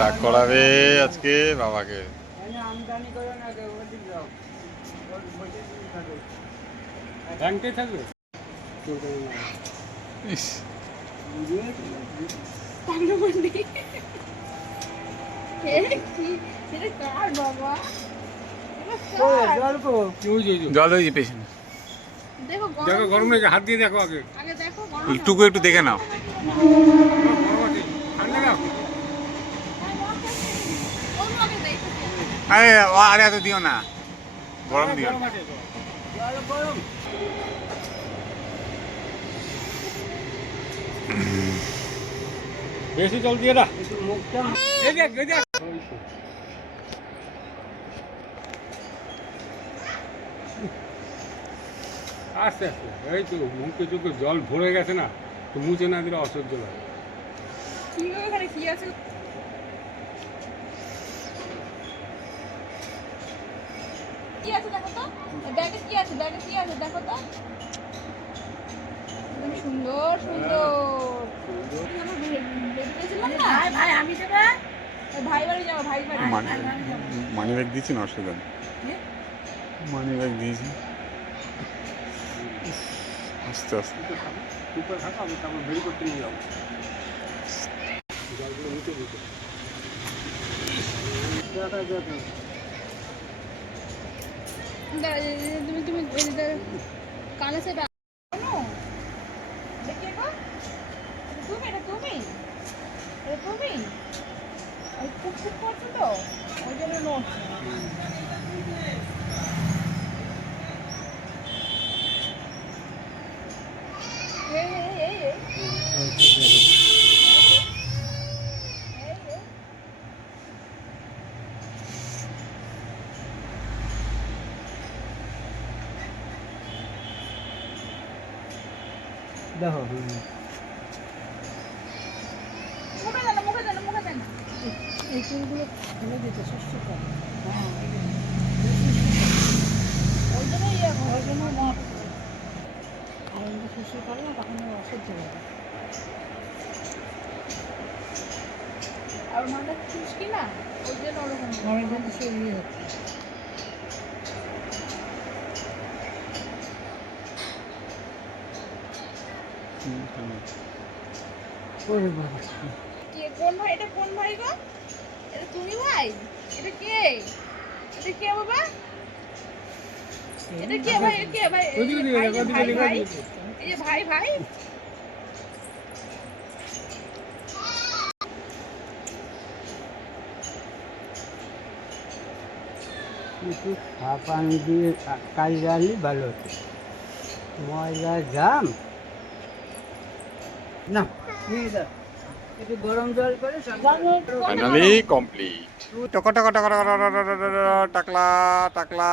ডাক করাবে আজকে বাবাকে। জল দেখো গরম হাত দিয়ে দেখো আগে। একটু একটু দেখে নাও। হ্যাঁ, আরে ও, আরে এত দিও না। গরম দিও। বেশি জল দিয়ে না? এই দেখ এই দেখ। আস্তে আস্তে। এই তো মুখে চোখে জল ভরে গেছে না তো মুছে না দিলে অসহ্য লাগে। কি আছে দেখো তো? ব্যাগে কি আছে? ব্যাগে কি আছে? দেখো তো। সুন্দর সুন্দর। ভাই ভাই আমি যাবে ভাই বাড়ি যাব ভাই বাড়ি। মানি ব্যাগ দিয়েছি না অসুবিধা মানি ব্যাগ দিয়েছি। আস্তে আস্তে। উপরে থাকো আমি তারপর বের করতে নিয়ে যাব জলগুলো মুছে দিতে দেখা দেখো দাঁড়া, এ- এ- তুমি তুমি কানে সে তুমি এটা তুমি। এটা তুমি। খুব খুব করছ তো। ওই জন্য নড়ছে। এই, এই, এই, এই। দেখো। এই চুলগুলো ফেলে দিতে শস্য করে। ওই জন্যই ইয়ে ওই জন্য মত আর আমরা শস্য করে না তখন অসহ্য লাগে। আর মানে খুশকি না ওই জন্য ওরকম হয়। আমার জন্য সে ইয়ে হচ্ছে। ওরে বাবা কে কোন ভাই এটা কোন ভাই গো? এটা তুমি ভাই? এটা কে? এটা কে বাবা? এটা কে ভাই? এটা কে ভাই? এই যে ভাই, ভাই, ওদিকে দিকে, ভাই। ওদিকে দিকে। এই যে ভাই ভাই। একটু পানি দিয়ে কাজ ভালো হতো। ময়লা জাম। না। একটু গরম জল করে ফাইনালি টাকলা টাকলা